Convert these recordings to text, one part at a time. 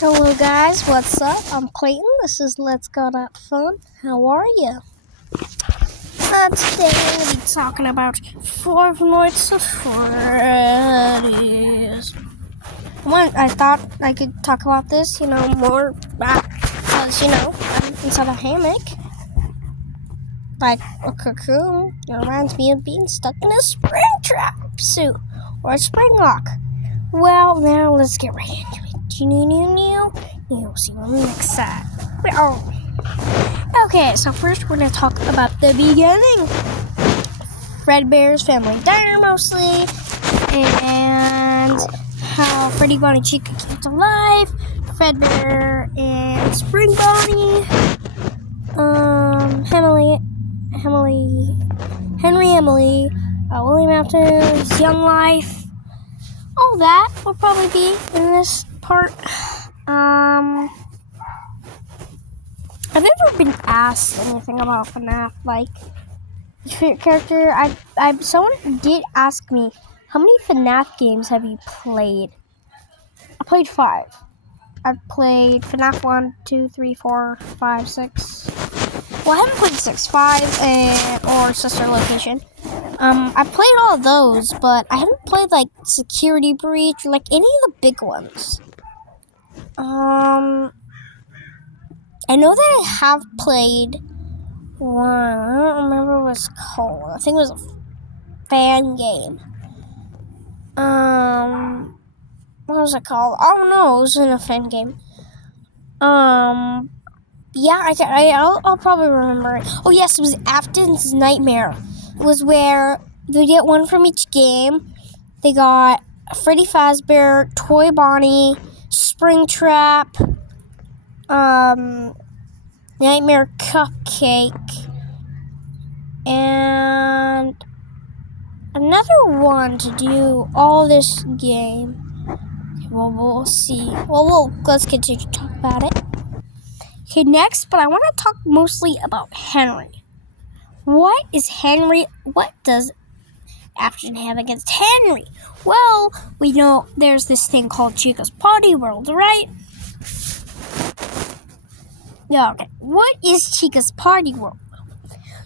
Hello guys, what's up? I'm Clayton. This is Let's Go Fun. How are you? Today I'm going to be talking about Five Nights at Freddy's. I thought I could talk about this, more because, I'm inside a hammock, like a cocoon. It reminds me of being stuck in a spring trap suit or a spring lock. Well, now let's get right into it. You'll see on the next side. Okay, so first we're going to talk about the beginning. Fredbear's family diner mostly, and how Freddy, Bonnie, Chica kept alive, Fredbear and Spring Bonnie, Henry, Emily, William Afton's young life. All that will probably be in this part. I've never been asked anything about FNAF, like your favorite character. Someone did ask me, how many FNAF games have you played? I played 5. I've played FNAF 1, 2, 3, 4, 5, 6. Well, I haven't played 6, 5, or Sister Location. I played all of those, but I haven't played like Security Breach or like any of the big ones. I know that I have played one. I don't remember what it's called. I think it was a fan game. What was it called? Oh no, it was in a fan game. Yeah, I'll probably remember it. Oh yes, it was Afton's Nightmare. It was where they get one from each game. They got Freddy Fazbear, Toy Bonnie, Springtrap, Nightmare Cupcake, and another one to do all this game. Well, we'll see. Let's continue to talk about it. Okay, next, but I want to talk mostly about Henry. What is Henry? What does Afton have against Henry? Well, we know there's this thing called Chica's Party World, right? Yeah, okay. What is Chica's Party World?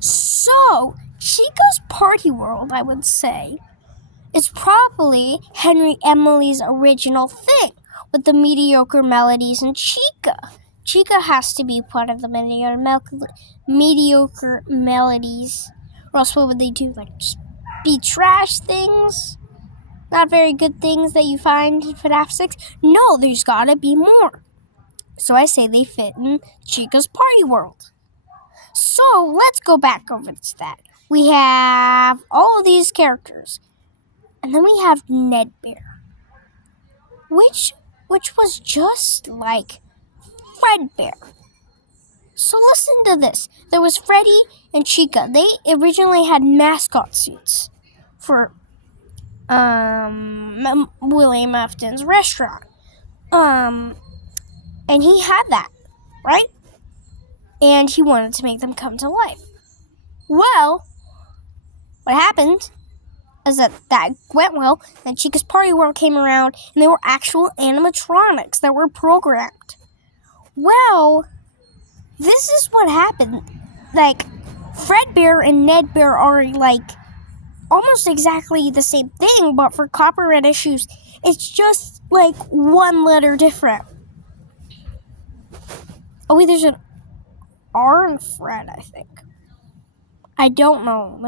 So, Chica's Party World, I would say, is probably Henry Emily's original thing with the mediocre melodies and Chica. Chica has to be part of the mediocre melodies, or else what would they do? Like, just be trash things? Not very good things that you find in FNAF 6? No, there's gotta be more. So I say they fit in Chica's Party World. So let's go back over to that. We have all of these characters. And then we have Ned Bear, which was just like Fredbear. So listen to this. There was Freddy and Chica. They originally had mascot suits for William Afton's restaurant. And he had that, right? And he wanted to make them come to life. Well, what happened is that went well. Then Chica's Party World came around, and they were actual animatronics that were programmed. Well, this is what happened. Like, Fredbear and Ned Bear are like almost exactly the same thing, but for copyright issues, it's just like one letter different. Oh wait, there's an R in Fred, I think. I don't know.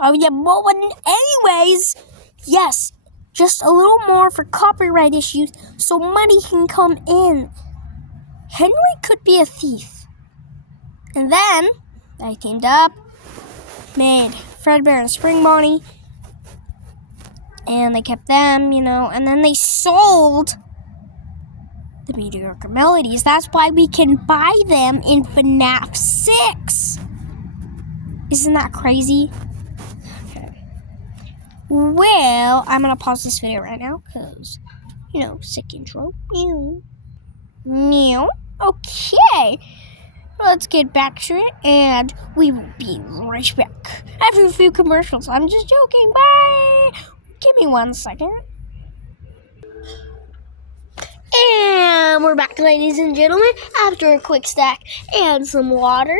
Oh yeah, well, anyways, yes, just a little more for copyright issues so money can come in. Henry could be a thief. And then they teamed up, made Fredbear and Spring Bonnie, and they kept them, and then they sold the mediocre melodies. That's why we can buy them in FNAF 6. Isn't that crazy? Well, I'm going to pause this video right now because, sick intro. Meow. Okay. Let's get back to it, and we will be right back after a few commercials. I'm just joking. Bye. Give me 1 second. And we're back, ladies and gentlemen, after a quick snack and some water.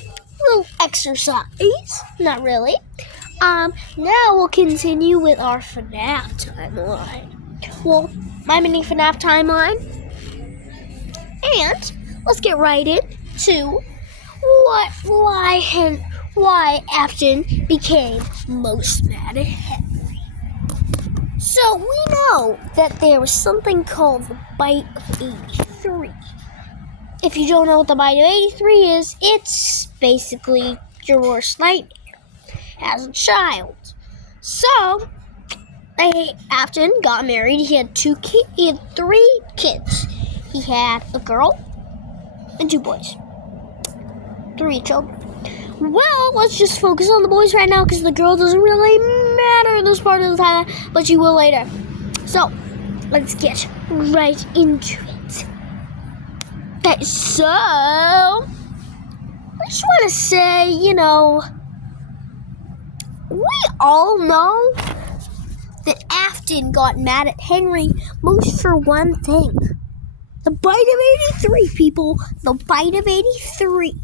A little exercise. Not really. Now we'll continue with our FNAF timeline. Well, my mini FNAF timeline. And let's get right into why Afton became most mad at Henry. So we know that there was something called the Bite of 83. If you don't know what the Bite of 83 is, it's basically your worst nightmare as a child. So, Afton got married. He had 3 kids. He had a girl and 2 boys. 3 children. Well, let's just focus on the boys right now because the girl doesn't really matter in this part of the time, but she will later. So, let's get right into it. Okay, so, I just want to say, we all know that Afton got mad at Henry most for one thing. The Bite of 83, people. The Bite of 83.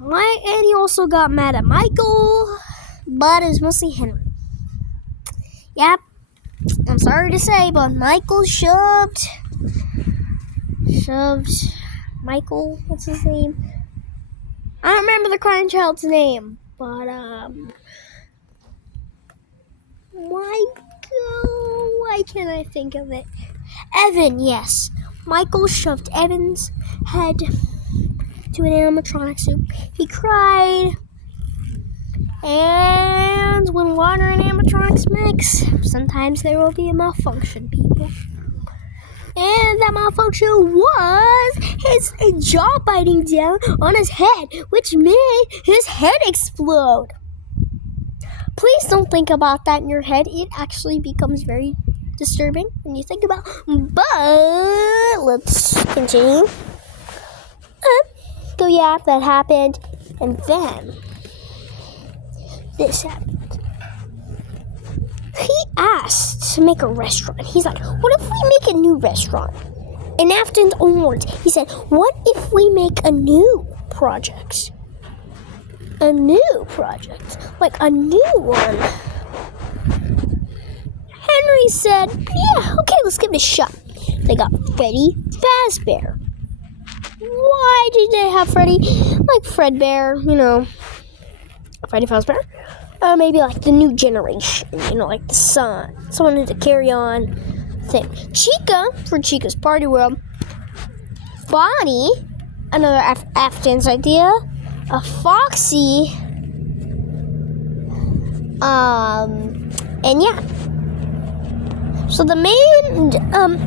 And he also got mad at Michael, but it was mostly Henry. Yep, I'm sorry to say, but Michael shoved Michael, what's his name? I don't remember the crying child's name, but Michael, why can't I think of it? Evan, yes. Michael shoved Evan's head to an animatronic soup. He cried, and when water and animatronics mix, sometimes there will be a malfunction, people. And that malfunction was his jaw biting down on his head, which made his head explode. Please don't think about that in your head. It actually becomes very disturbing when you think about it. But let's continue. So yeah, that happened. And then this happened. He asked to make a restaurant. He's like, what if we make a new restaurant? In Afton's own words, he said, what if we make a new project? A new project. Like a new one. Henry said, yeah, okay, let's give it a shot. They got Freddy Fazbear. Why did they have Freddy? Like Fredbear, Freddy Fazbear. Maybe like the new generation, like the son. Someone to carry on thing. Chica, for Chica's Party World. Bonnie, another Afton's idea. A Foxy. And yeah. So the main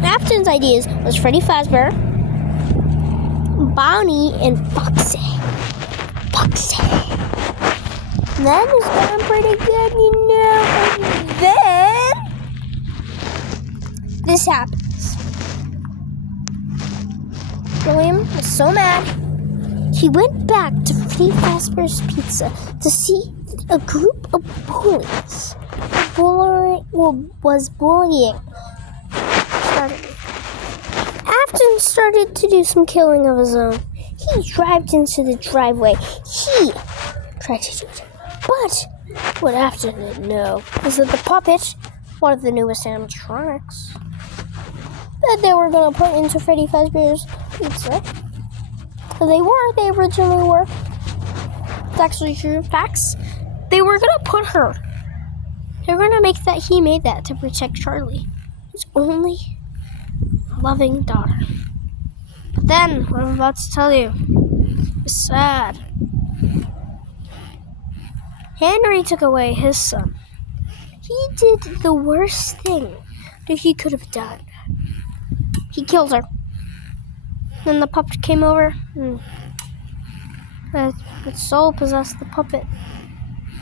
Afton's ideas was Freddy Fazbear, Bonnie, and Foxy. That was going pretty good, And then this happens. William was so mad. He went back to Freddy Fazbear's Pizza to see a group of bullies was bullying. Afton started to do some killing of his own. He drove into the driveway. He tried to do it. But what Afton didn't know is that the puppet, one of the newest animatronics, that they were going to put into Freddy Fazbear's Pizza. They originally were. It's actually true. Facts. They were going to put her. They were going to make that. He made that to protect Charlie, his only loving daughter. But then, what I'm about to tell you is sad. Henry took away his son. He did the worst thing that he could have done. He killed her. Then the puppet came over and its soul possessed the puppet.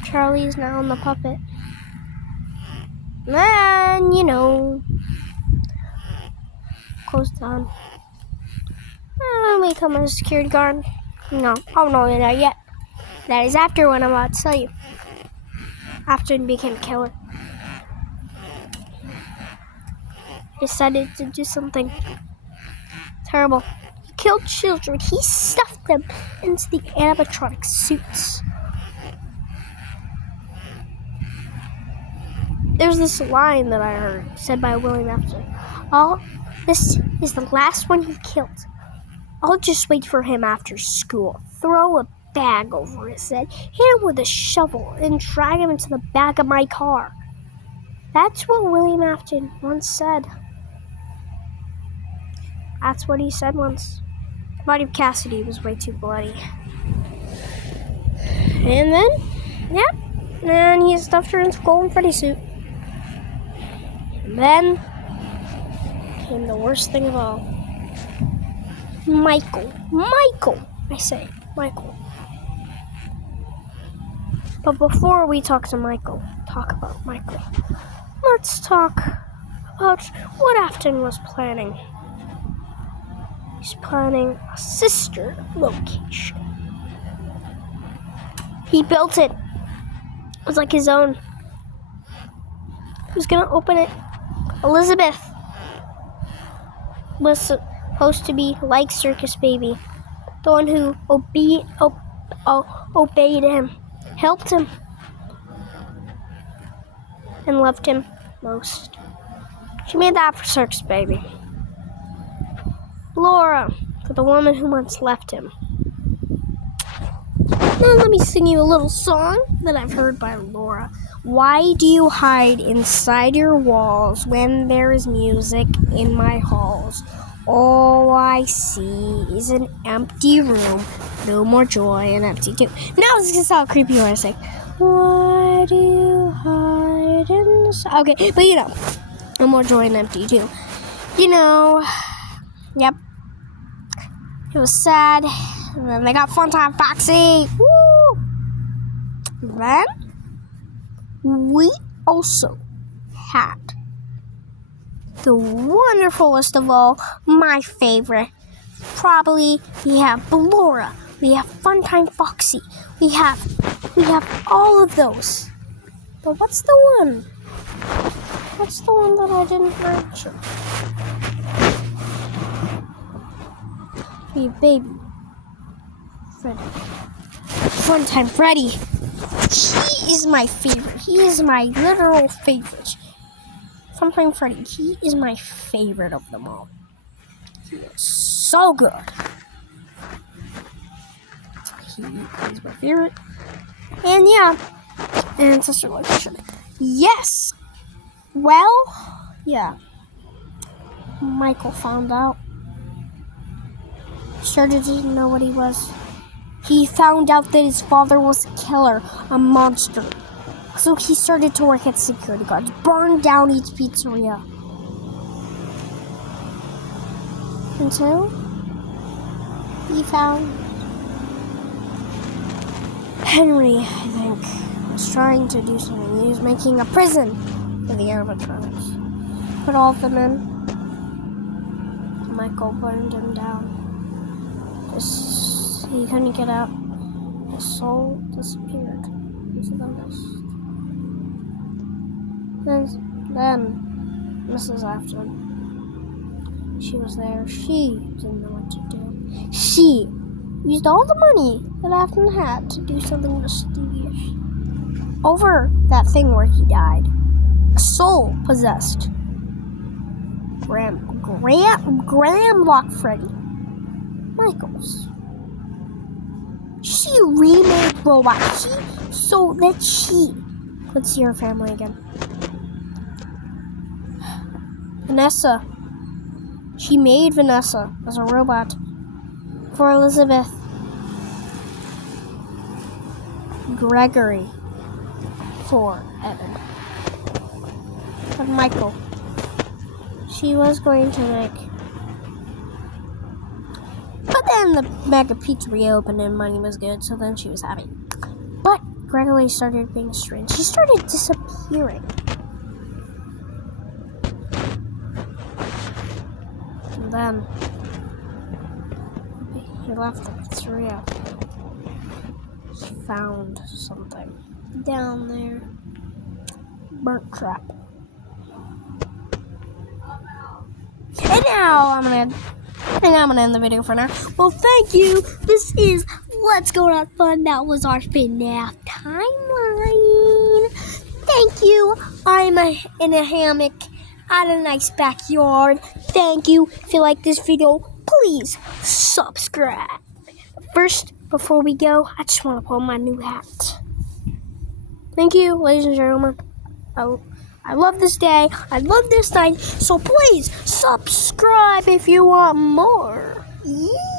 Charlie is now in the puppet. And, closed down. We come as a security guard. No, I don't know that yet. That is after what I'm about to tell you. After he became a killer. decided to do something terrible. He killed children. He stuffed them into the animatronic suits. There's this line that I heard said by William Afton. This is the last one he killed. I'll just wait for him after school. Throw a bag over his head, hit him with a shovel, and drag him into the back of my car. That's what William Afton once said. That's what he said once. The body of Cassidy was way too bloody. And then he stuffed her into a Golden Freddy suit. And then came the worst thing of all. Michael. I say, Michael. But before we talk about Michael, let's talk about what Afton was planning. He's planning a sister location. He built it. It was like his own. He was gonna open it. Elizabeth was supposed to be like Circus Baby, the one who obeyed him, helped him, and loved him most. She made that for Circus Baby. Laura, for the woman who once left him. Now let me sing you a little song that I've heard by Laura. Why do you hide inside your walls when there is music in my halls? All I see is an empty room, no more joy and empty too. Now this is how creepy when I say, why do you hide inside? Okay, but no more joy and empty too. Yep. It was sad. And then they got Funtime Foxy. Woo! Then we also had the wonderfulest of all, my favorite. Probably we have Laura. We have Funtime Foxy. We have all of those. But what's the one? What's the one that I didn't mention? Baby Freddy. Funtime Freddy. He is my favorite. He is my literal favorite. Funtime Freddy. He is my favorite of them all. He is so good. He is my favorite. And sister location. Yes. Well, yeah. Michael found out. Started to know what he was. He found out that his father was a killer, a monster. So he started to work at security guards, burned down each pizzeria. Until he found Henry, I think, was trying to do something. He was making a prison for the animatronics. Put all of them in. Michael burned him down. He couldn't get out. His soul disappeared into the mist. Then Mrs. Afton, she was there. She didn't know what to do. She used all the money that Afton had to do something mysterious. Over that thing where he died, a soul possessed Graham Block Freddy Michaels. She remade Robot so that she could see her family again. Vanessa. She made Vanessa as a robot for Elizabeth. Gregory for Evan. But Michael. She was going to make. But then the mega pizzeria opened and money was good, so then she was happy. But Gregory started being strange. She started disappearing. And then he left the pizzeria. He found something down there. Burnt trap. And now I'm gonna end the video for now. Well, thank you. This is Let's Go Out Fun. That was our FNAF timeline. Thank you. I'm in a hammock at a nice backyard. Thank you. If you like this video, please subscribe. First, before we go, I just want to put on my new hat. Thank you, ladies and gentlemen. I love this day. I love this night. So please subscribe if you want more. Yeah.